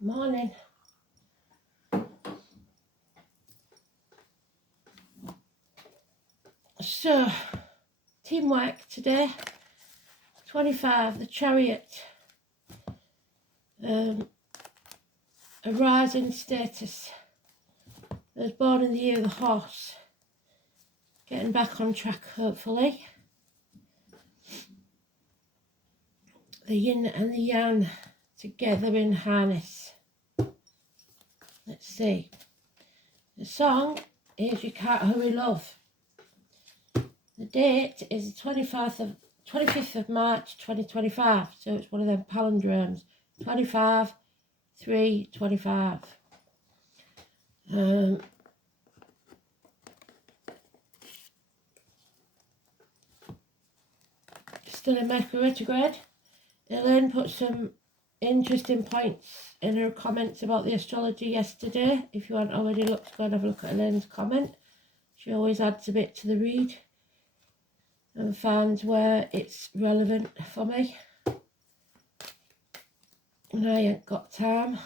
Morning. So, teamwork today. 25, the Chariot. A rising status. I was born in the year of the horse. Getting back on track, hopefully. The yin and the yang together in harness. Let's see. The song is You Can't Hurry Love. The date is the 25th of March 2025, so it's one of them palindromes. 25, 3, 25. Still in Mercury retrograde. Elaine put some interesting points in her comments about the astrology yesterday. If you haven't already looked, go and have a look at Elaine's comment. She always adds a bit to the read and finds where it's relevant for me. And I ain't got time.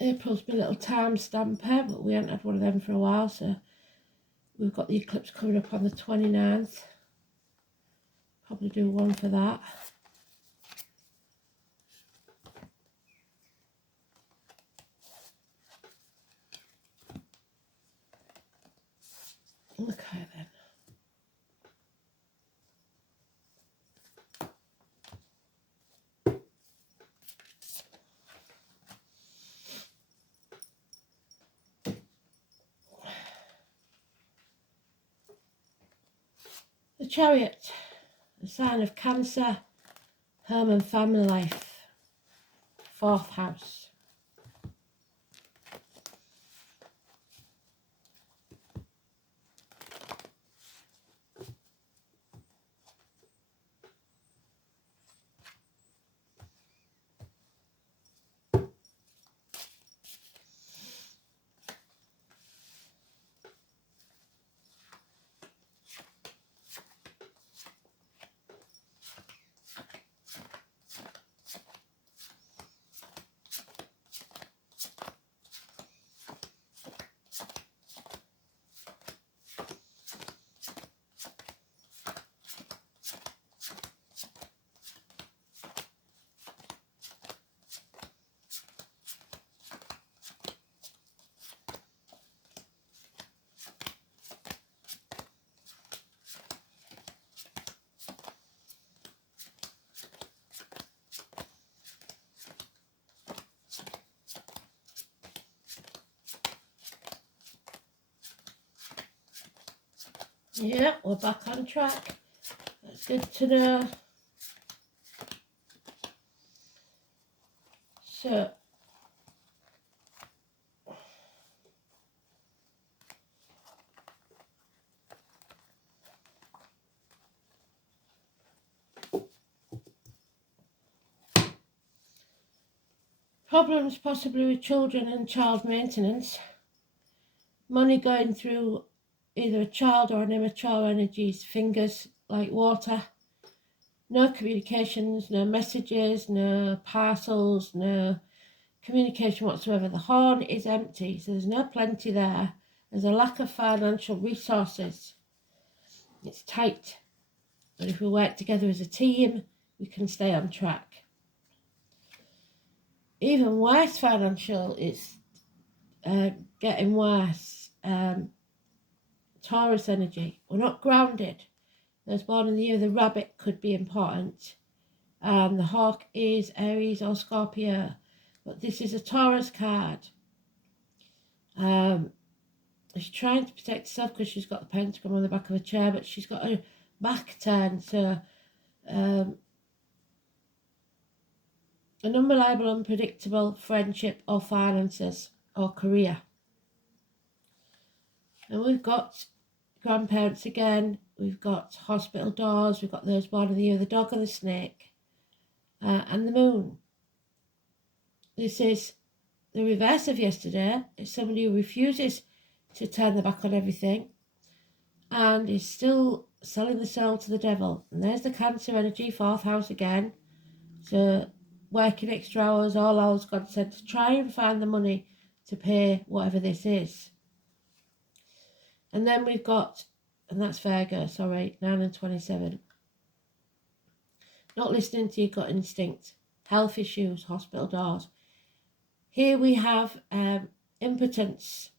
April's my little time stamper, but we haven't had one of them for a while, so we've got the eclipse coming up on the 29th. Probably do one for that. Okay then. The Chariot, a sign of Cancer, home and family life, 4th house. Yeah, we're back on track. That's good to know. So, problems possibly with children and child maintenance. Money going through either a child or an immature energy's fingers like water. No communications, no messages, no parcels, no communication whatsoever. The horn is empty, so there's no plenty there. There's a lack of financial resources. It's tight. But if we work together as a team, we can stay on track. Even worse financial, it's getting worse. Taurus energy. We're not grounded. Those born in the year of the rabbit could be important. And the hawk is Aries or Scorpio. But this is a Taurus card. She's trying to protect herself because she's got the pentagram on the back of her chair, but she's got her back turned. So an unreliable, unpredictable friendship or finances or career. And we've got grandparents again, we've got hospital doors, we've got those born in the year of the dog and the snake, and the moon. This is the reverse of yesterday. It's somebody who refuses to turn the back on everything, and is still selling the soul to the devil. And there's the Cancer energy, 4th house again. So working extra hours, all hours God said, to try and find the money to pay whatever this is. And then we've got, and that's Virgo, sorry, 9 and 27. Not listening to your gut instinct, health issues, hospital doors. Here we have impotence.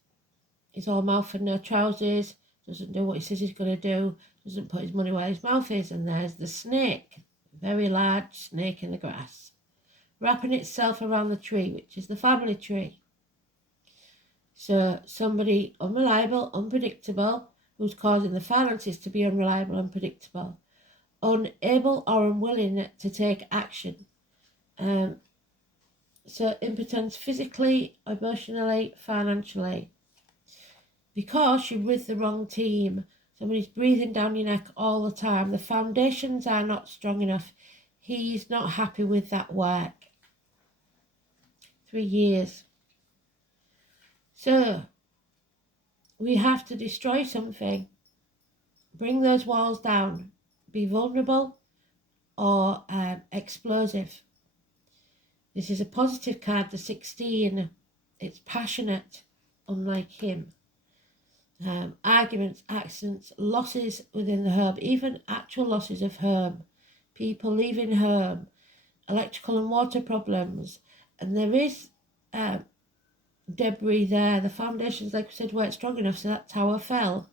He's all mouth and no trousers, doesn't do what he says he's going to do, doesn't put his money where his mouth is. And there's the snake, very large snake in the grass, wrapping itself around the tree, which is the family tree. So somebody unreliable, unpredictable, who's causing the finances to be unreliable, unpredictable, unable or unwilling to take action. So impotence physically, emotionally, financially. Because you're with the wrong team, somebody's breathing down your neck all the time. The foundations are not strong enough. He's not happy with that work. 3 years. So we have to destroy something, bring those walls down, be vulnerable or explosive. This is a positive card, the 16. It's passionate, unlike him. Arguments, accidents, losses within the home, even actual losses of home, people leaving home, electrical and water problems. And there is debris there. The foundations, like I said, weren't strong enough, so that tower fell.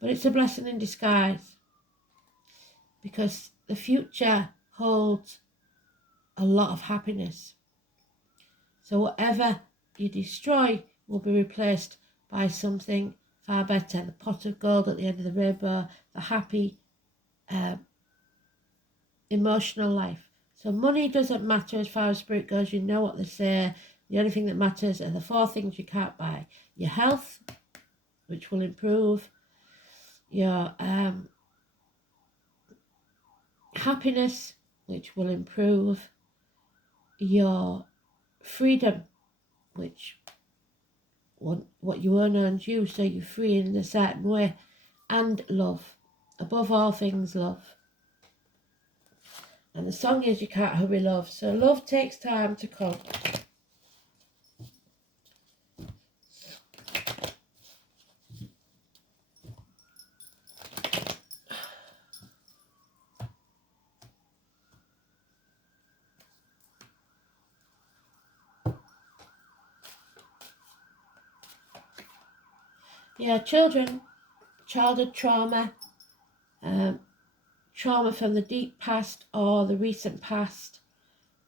But it's a blessing in disguise, because the future holds a lot of happiness. So whatever you destroy will be replaced by something far better. The pot of gold at the end of the rainbow, the happy emotional life. So money doesn't matter as far as spirit goes. You know what they say. The only thing that matters are the 4 things you can't buy. Your health, which will improve. Your happiness, which will improve. Your freedom, which what you earn earns you, so you're free in a certain way. And love. Above all things, love. And the song is You Can't Hurry Love. So love takes time to come. Yeah, children, childhood trauma, trauma from the deep past or the recent past,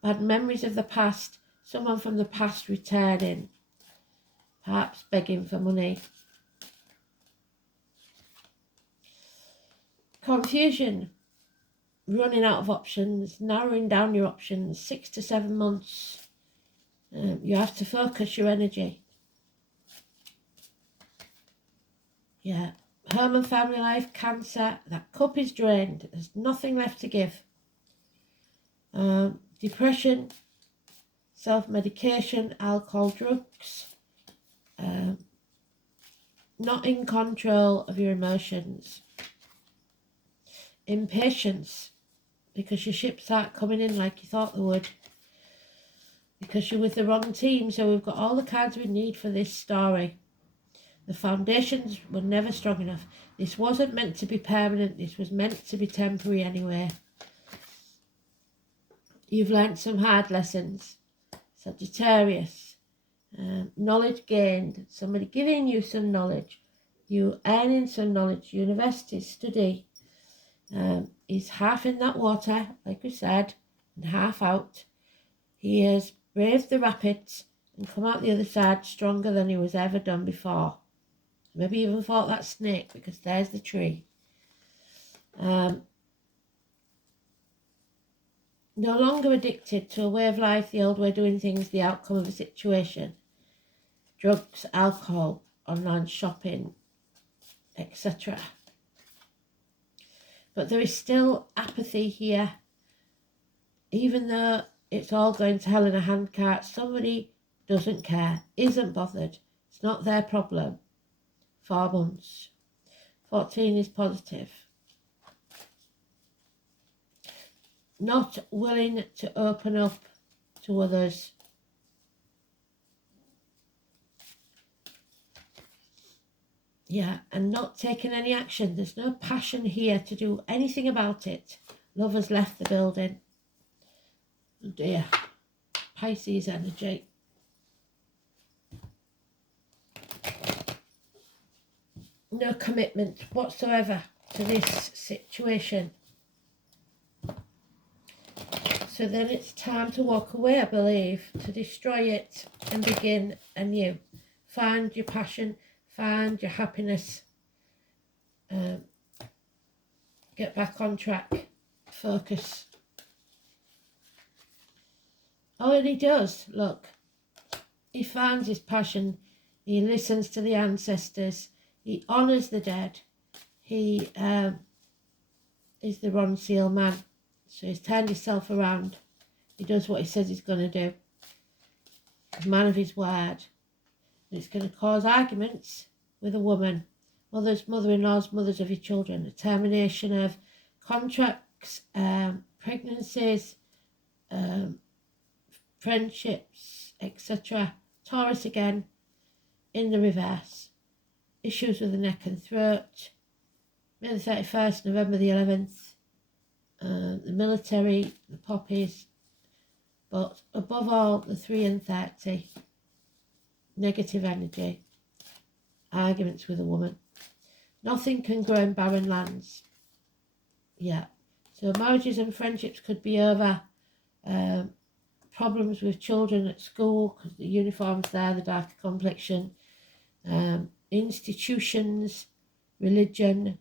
bad memories of the past, someone from the past returning, perhaps begging for money. Confusion, running out of options, narrowing down your options, 6 to 7 months. You have to focus your energy. Yeah, home and family life, Cancer, that cup is drained. There's nothing left to give. Depression, self-medication, alcohol, drugs. Not in control of your emotions. Impatience, because your ships aren't coming in like you thought they would. Because you're with the wrong team. So we've got all the cards we need for this story. The foundations were never strong enough. This wasn't meant to be permanent. This was meant to be temporary anyway. You've learnt some hard lessons. Sagittarius. Knowledge gained. Somebody giving you some knowledge. You earning some knowledge. University, study. He's half in that water, like we said, and half out. He has braved the rapids and come out the other side stronger than he was ever done before. Maybe even fought that snake, because there's the tree. No longer addicted to a way of life, the old way of doing things, the outcome of a situation. Drugs, alcohol, online shopping, etc. But there is still apathy here. Even though it's all going to hell in a handcart, somebody doesn't care, isn't bothered. It's not their problem. 4 months. 14 is positive. Not willing to open up to others. Yeah, and not taking any action. There's no passion here to do anything about it. Love has left the building. Oh dear. Pisces energy. No commitment whatsoever to this situation. So then it's time to walk away, I believe, to destroy it and begin anew. Find your passion, find your happiness, get back on track, focus. Oh, and he does, look. He finds his passion, he listens to the ancestors, he honours the dead. He is the Ron Seal man. So he's turned himself around. He does what he says he's going to do. A man of his word. And it's going to cause arguments with a woman. Mothers, mother-in-laws, mothers of your children. A termination of contracts, pregnancies, friendships, etc. Taurus again, in the reverse. Issues with the neck and throat. May the 31st, November the 11th. The military, the poppies, but above all, the 3 and 30. Negative energy. Arguments with a woman. Nothing can grow in barren lands. Yeah. So marriages and friendships could be over. Problems with children at school because the uniform's there, the darker complexion. Institutions, religion,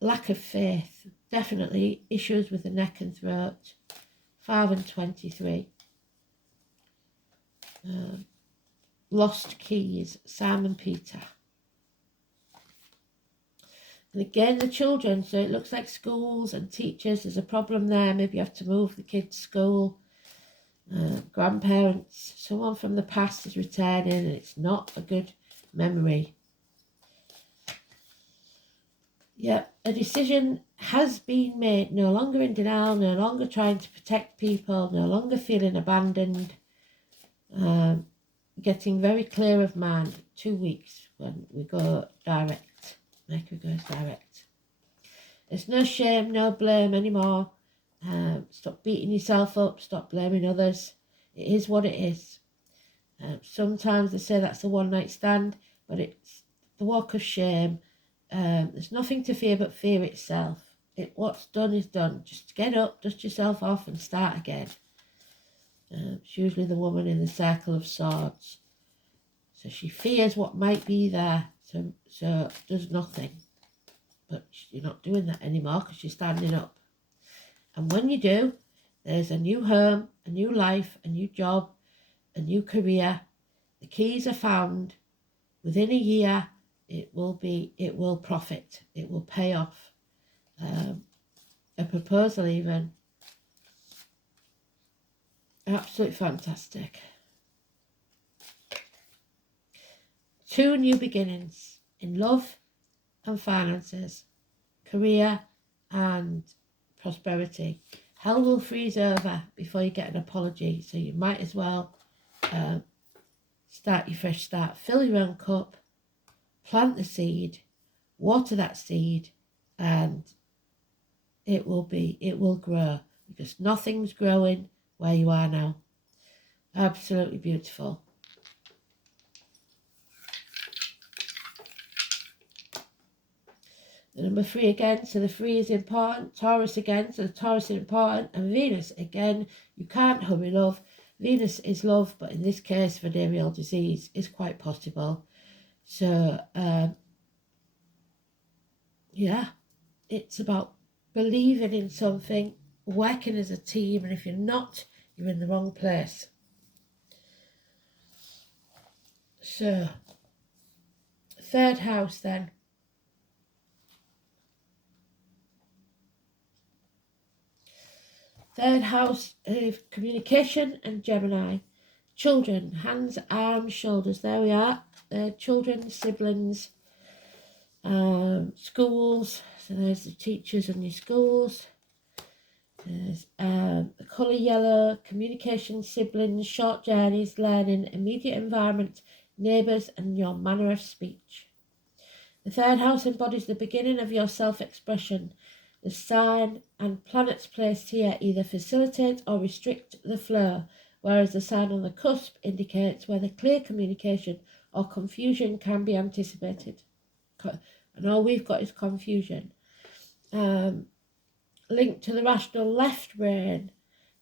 lack of faith. Definitely issues with the neck and throat. 5 and 23. Lost keys. Simon Peter. And again, the children. So it looks like schools and teachers. There's a problem there. Maybe you have to move the kids' school. Grandparents. Someone from the past is returning and it's not a good memory. Yeah, a decision has been made, no longer in denial, no longer trying to protect people, no longer feeling abandoned, getting very clear of mind. 2 weeks when we go direct. Mercury goes direct. There's no shame, no blame anymore. Stop beating yourself up, stop blaming others. It is what it is. Sometimes they say that's a one-night stand, but it's the walk of shame. There's nothing to fear but fear itself. What's done is done. Just get up, dust yourself off and start again. It's usually the woman in the circle of swords. So she fears what might be there, so does nothing. But you're not doing that anymore because you're standing up. And when you do, there's a new home, a new life, a new job, a new career. The keys are found. Within a year, it will profit. It will pay off. A proposal even. Absolutely fantastic. 2 new beginnings in love and finances, career and prosperity. Hell will freeze over before you get an apology, so you might as well start your fresh start. Fill your own cup, plant the seed, water that seed, and it will grow, because nothing's growing where you are now. Absolutely beautiful. The number 3 again, so the 3 is important. Taurus again, so the Taurus is important. And Venus again, you can't hurry love. Venus is love, but in this case, venereal disease is quite possible. So, yeah, it's about believing in something, working as a team, and if you're not, you're in the wrong place. So, 3rd house then. Third house of communication and Gemini. Children, hands, arms, shoulders. There we are. Children, siblings. Schools, so there's the teachers and your schools. There's the colour yellow, communication, siblings, short journeys, learning, immediate environment, neighbours, and your manner of speech. The third house embodies the beginning of your self-expression. The sign and planets placed here either facilitate or restrict the flow, whereas the sign on the cusp indicates whether clear communication or confusion can be anticipated. And all we've got is confusion. Linked to the rational left brain,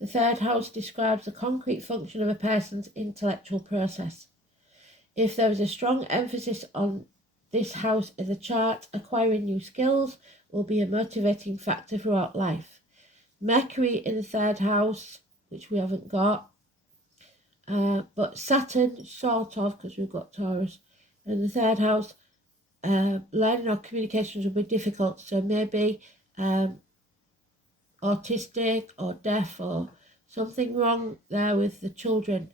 the third house describes the concrete function of a person's intellectual process. If there is a strong emphasis on this house in the chart, acquiring new skills will be a motivating factor throughout life. Mercury in the third house, which we haven't got, but Saturn, sort of, because we've got Taurus, in the third house, learning or communications will be difficult, so maybe autistic or deaf or something wrong there with the children,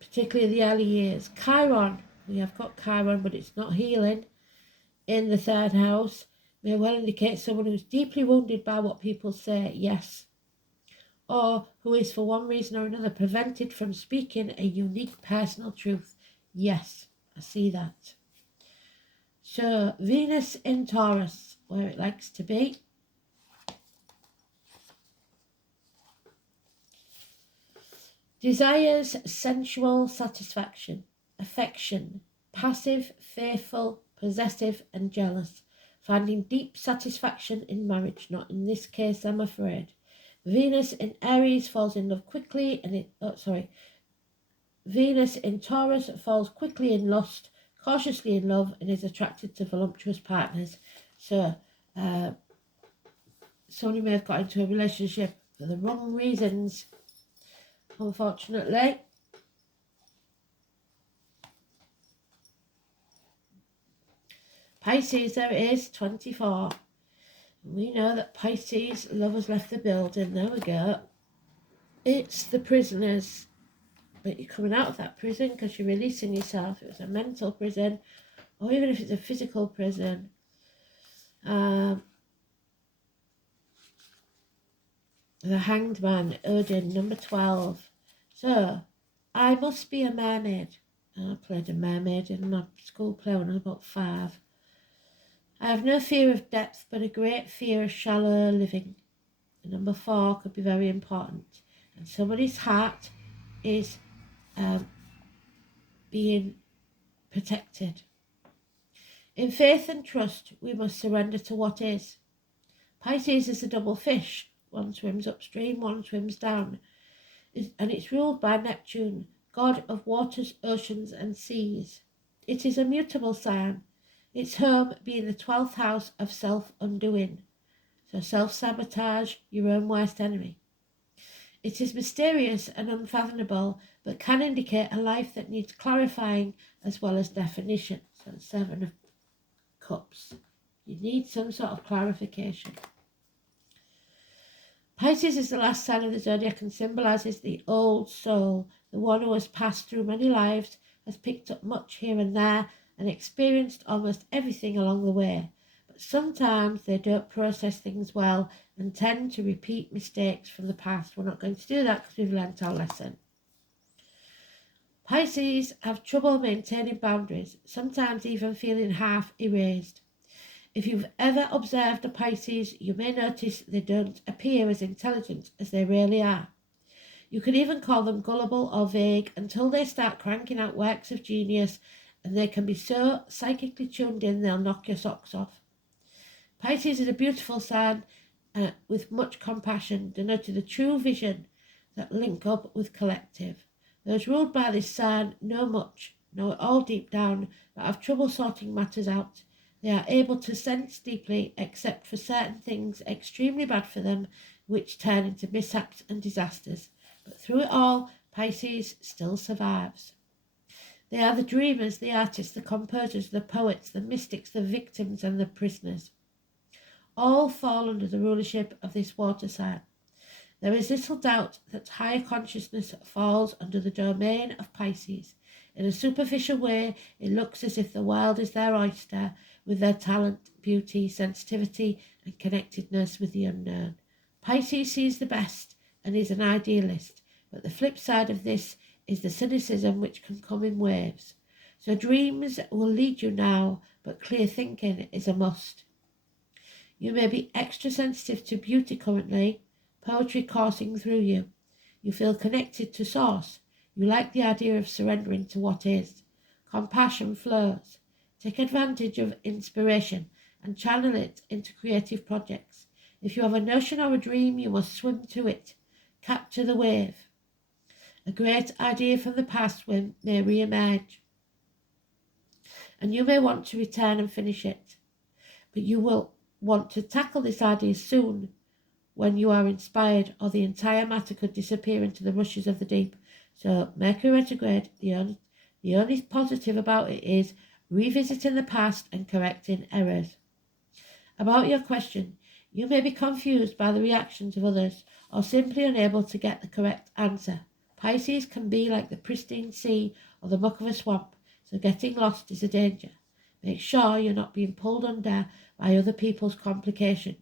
particularly the early years. Chiron, we have got Chiron, but it's not healing. In the third house, may well indicate someone who's deeply wounded by what people say, yes, or who is for one reason or another prevented from speaking a unique personal truth. Yes, I see that. So Venus in Taurus, where it likes to be. Desires sensual satisfaction, affection, passive, faithful, possessive and jealous, finding deep satisfaction in marriage, not in this case, I'm afraid. Venus in Aries falls in love quickly Venus in Taurus falls quickly in lust, cautiously in love, and is attracted to voluptuous partners. So, somebody may have got into a relationship for the wrong reasons, unfortunately. Pisces, there it is, 24. We know that Pisces, love has left the building. There we go. It's the prisoners. But you're coming out of that prison because you're releasing yourself. If it's a mental prison, or even if it's a physical prison. The Hanged Man, Odin, number 12. So, I must be a mermaid. I played a mermaid in my school play when I was about 5. I have no fear of depth, but a great fear of shallow living. And number 4 could be very important. And somebody's heart is being protected. In faith and trust, we must surrender to what is. Pisces is a double fish. One swims upstream, one swims down. And it's ruled by Neptune, god of waters, oceans and seas. It is a mutable sign. Its home being the 12th house of self-undoing. So self-sabotage, your own worst enemy. It is mysterious and unfathomable, but can indicate a life that needs clarifying as well as definition. So 7 of Cups. You need some sort of clarification. Pisces is the last sign of the zodiac and symbolises the old soul, the one who has passed through many lives, has picked up much here and there, and experienced almost everything along the way. But sometimes they don't process things well and tend to repeat mistakes from the past. We're not going to do that because we've learnt our lesson. Pisces have trouble maintaining boundaries, sometimes even feeling half erased. If you've ever observed a Pisces, you may notice they don't appear as intelligent as they really are. You can even call them gullible or vague until they start cranking out works of genius, and they can be so psychically tuned in they'll knock your socks off. Pisces is a beautiful sign with much compassion, denoting the true vision that link up with collective. Those ruled by this sign know much, know it all deep down, but have trouble sorting matters out. They are able to sense deeply, except for certain things extremely bad for them, which turn into mishaps and disasters. But through it all, Pisces still survives. They are the dreamers, the artists, the composers, the poets, the mystics, the victims and the prisoners. All fall under the rulership of this water sign. There is little doubt that higher consciousness falls under the domain of Pisces. In a superficial way, it looks as if the world is their oyster, with their talent, beauty, sensitivity, and connectedness with the unknown. Pisces sees the best and is an idealist, but the flip side of this is the cynicism which can come in waves. So dreams will lead you now, but clear thinking is a must. You may be extra sensitive to beauty currently, poetry coursing through you. You feel connected to source. You like the idea of surrendering to what is. Compassion flows. Take advantage of inspiration and channel it into creative projects. If you have a notion or a dream, you must swim to it. Capture the wave. A great idea from the past may re-emerge, and you may want to return and finish it. But you will want to tackle this idea soon when you are inspired, or the entire matter could disappear into the rushes of the deep. So Mercury retrograde, the only positive about it is revisiting the past and correcting errors. About your question, you may be confused by the reactions of others or simply unable to get the correct answer. Pisces can be like the pristine sea or the muck of a swamp, so getting lost is a danger. Make sure you're not being pulled under by other people's complications.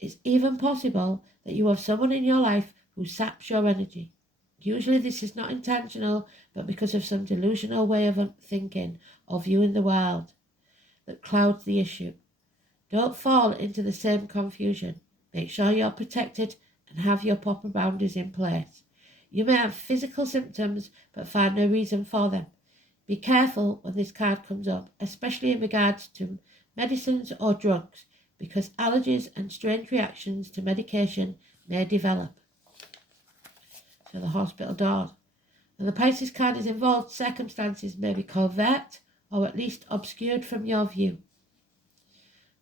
It's even possible that you have someone in your life who saps your energy. Usually this is not intentional, but because of some delusional way of thinking or viewing the world that clouds the issue. Don't fall into the same confusion. Make sure you're protected and have your proper boundaries in place. You may have physical symptoms, but find no reason for them. Be careful when this card comes up, especially in regards to medicines or drugs, because allergies and strange reactions to medication may develop. So the hospital door. When the Pisces card is involved, circumstances may be covert or at least obscured from your view.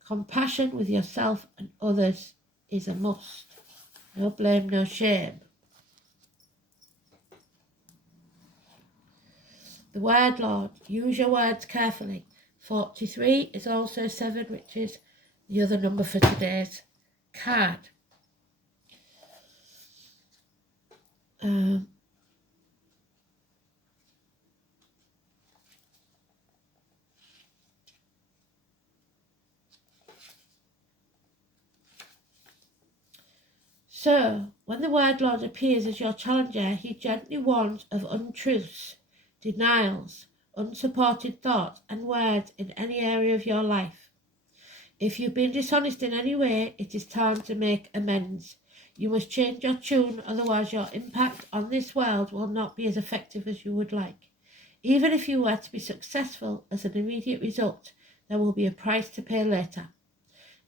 Compassion with yourself and others is a must. No blame, no shame. The word Lord. Use your words carefully. 43 is also 7, which is the other number for today's card. So, when the word Lord appears as your challenger, he gently warns of untruths, denials, unsupported thoughts and words in any area of your life. If you've been dishonest in any way, it is time to make amends. You must change your tune, otherwise your impact on this world will not be as effective as you would like. Even if you were to be successful as an immediate result, there will be a price to pay later.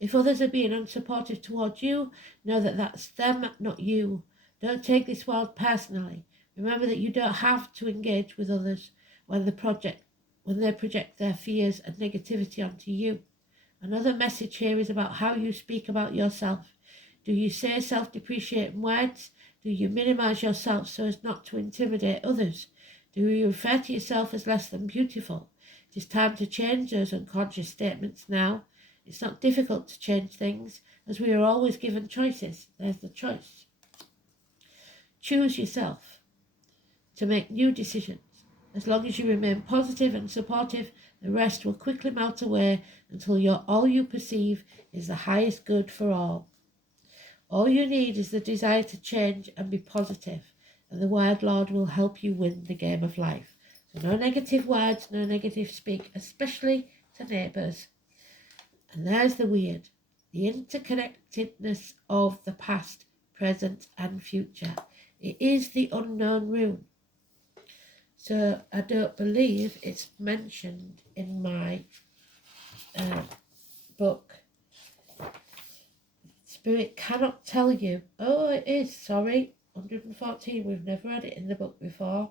If others are being unsupportive towards you, know that that's them, not you. Don't take this world personally. Remember that you don't have to engage with others when they project their fears and negativity onto you. Another message here is about how you speak about yourself. Do you say self-depreciating words? Do you minimize yourself so as not to intimidate others? Do you refer to yourself as less than beautiful? It is time to change those unconscious statements now. It's not difficult to change things, as we are always given choices. There's the choice. Choose yourself to make new decisions. As long as you remain positive and supportive, the rest will quickly melt away until all you perceive is the highest good for all. All you need is the desire to change and be positive, and the word Lord will help you win the game of life. So no negative words, no negative speak, especially to neighbours. And there's the weird, the interconnectedness of the past, present and future. It is the unknown rune. So I don't believe it's mentioned in my book. Spirit cannot tell you. Oh, it is, sorry. 114, we've never had it in the book before.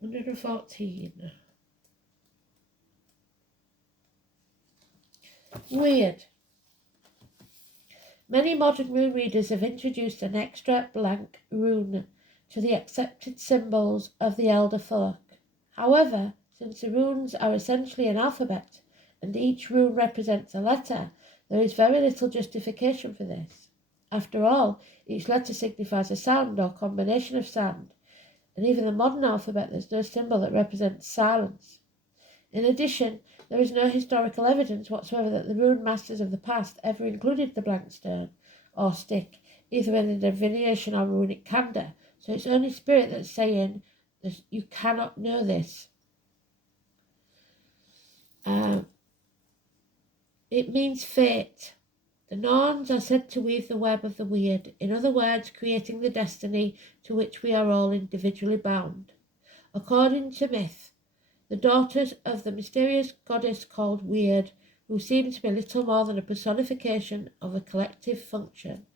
114. Weird. Many modern rune readers have introduced an extra blank rune to the accepted symbols of the elder folk. However, since the runes are essentially an alphabet, and each rune represents a letter, there is very little justification for this. After all, each letter signifies a sound or combination of sound, and even the modern alphabet there's no symbol that represents silence. In addition, there is no historical evidence whatsoever that the rune masters of the past ever included the blank stone or stick, either in the divination or runic calendar. So it's only spirit that's saying that you cannot know this. It means fate. The Norns are said to weave the web of the weird, in other words, creating the destiny to which we are all individually bound. According to myth, the daughters of the mysterious goddess called Weird, who seems to be little more than a personification of a collective function.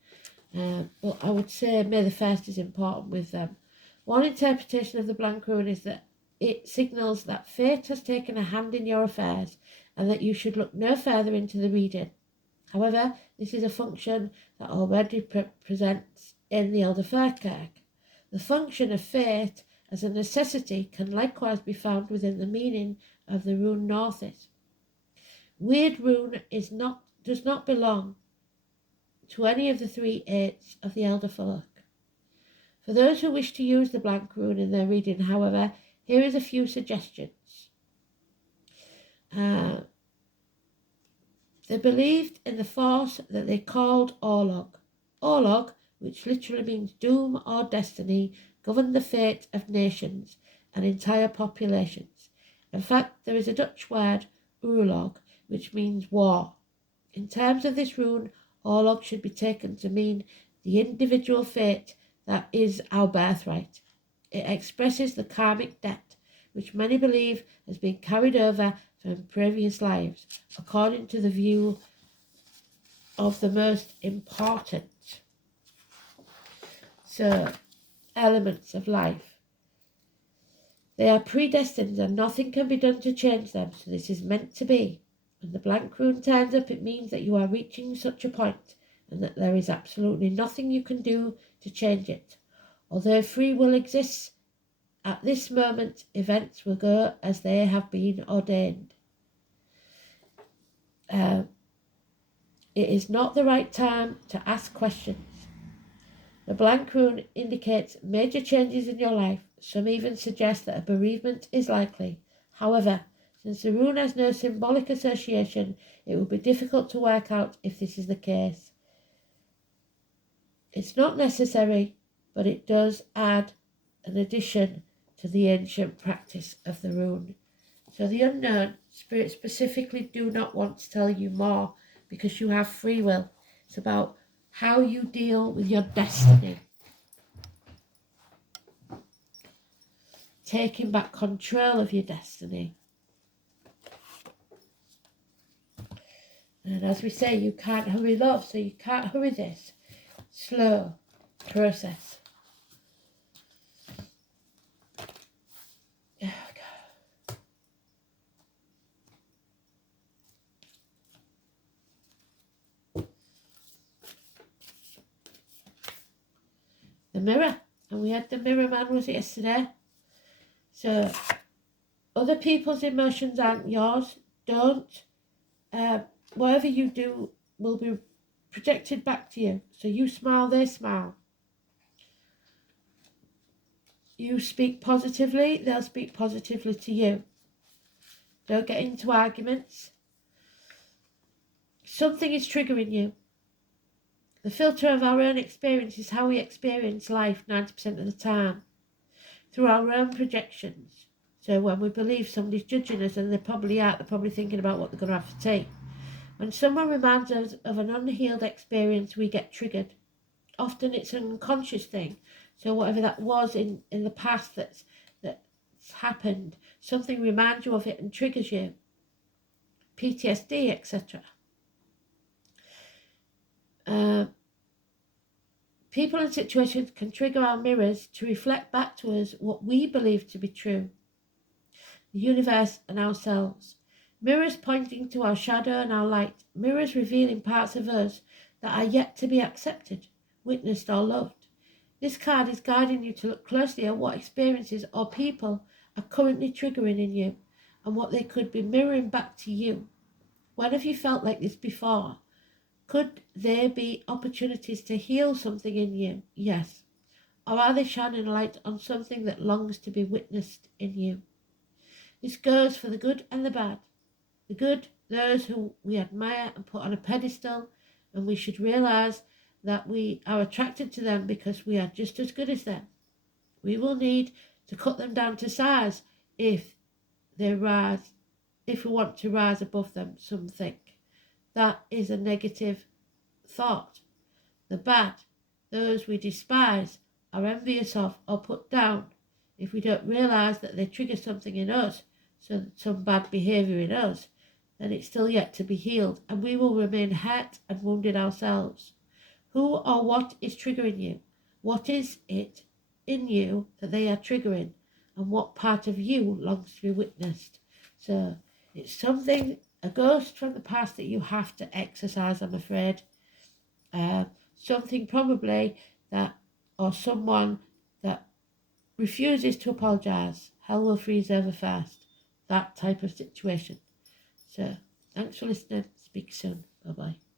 But I would say May the 1st is important with them. One interpretation of the blank rune is that it signals that fate has taken a hand in your affairs and that you should look no further into the reading. However, this is a function that already presents in the Elder Firkirk. The function of fate as a necessity can likewise be found within the meaning of the rune Northis. Weird rune does not belong to any of the 3 eights of the Elder Folk. For those who wish to use the blank rune in their reading, however, here is a few suggestions. They believed in the force that they called Orlog. Orlog, which literally means doom or destiny, governed the fate of nations and entire populations. In fact, there is a Dutch word, oorlog, which means war. In terms of this rune, Orlog should be taken to mean the individual fate that is our birthright. It expresses the karmic debt, which many believe has been carried over from previous lives, according to the view of the most important elements of life. They are predestined and nothing can be done to change them, so this is meant to be. When the blank rune turns up, it means that you are reaching such a point and that there is absolutely nothing you can do to change it. Although free will exists, at this moment events will go as they have been ordained. It is not the right time to ask questions. The blank rune indicates major changes in your life. Some even suggest that a bereavement is likely. However, since the rune has no symbolic association, it will be difficult to work out if this is the case. It's not necessary, but it does add an addition to the ancient practice of the rune. So the unknown, spirit specifically do not want to tell you more because you have free will. It's about how you deal with your destiny. Taking back control of your destiny. And as we say, you can't hurry love, so you can't hurry this. Slow process. Oh, God. The mirror. And we had the mirror man, was it yesterday? So, other people's emotions aren't yours. Don't. Whatever you do will be projected back to you. So you smile, they smile. You speak positively, they'll speak positively to you. Don't get into arguments. Something is triggering you. The filter of our own experience is how we experience life 90% of the time. Through our own projections. So when we believe somebody's judging us, and they probably are, they're probably thinking about what they're going to have to take. When someone reminds us of an unhealed experience, we get triggered. Often it's an unconscious thing. So whatever that was in the past that's happened, something reminds you of it and triggers you. PTSD, etc. People and situations can trigger our mirrors to reflect back to us what we believe to be true. The universe and ourselves. Mirrors pointing to our shadow and our light. Mirrors revealing parts of us that are yet to be accepted, witnessed or loved. This card is guiding you to look closely at what experiences or people are currently triggering in you and what they could be mirroring back to you. When have you felt like this before? Could there be opportunities to heal something in you? Yes. Or are they shining light on something that longs to be witnessed in you? This goes for the good and the bad. The good, those who we admire and put on a pedestal, and we should realise that we are attracted to them because we are just as good as them. We will need to cut them down to size if we want to rise above them, some think. That is a negative thought. The bad, those we despise, are envious of, or put down, if we don't realise that they trigger something in us, so some bad behaviour in us, then it's still yet to be healed, and we will remain hurt and wounded ourselves. Who or what is triggering you? What is it in you that they are triggering? And what part of you longs to be witnessed? So it's something, a ghost from the past that you have to exercise, I'm afraid. Something probably that, or someone that refuses to apologise. Hell will freeze over fast. That type of situation. So thanks for listening. Speak soon. Bye bye.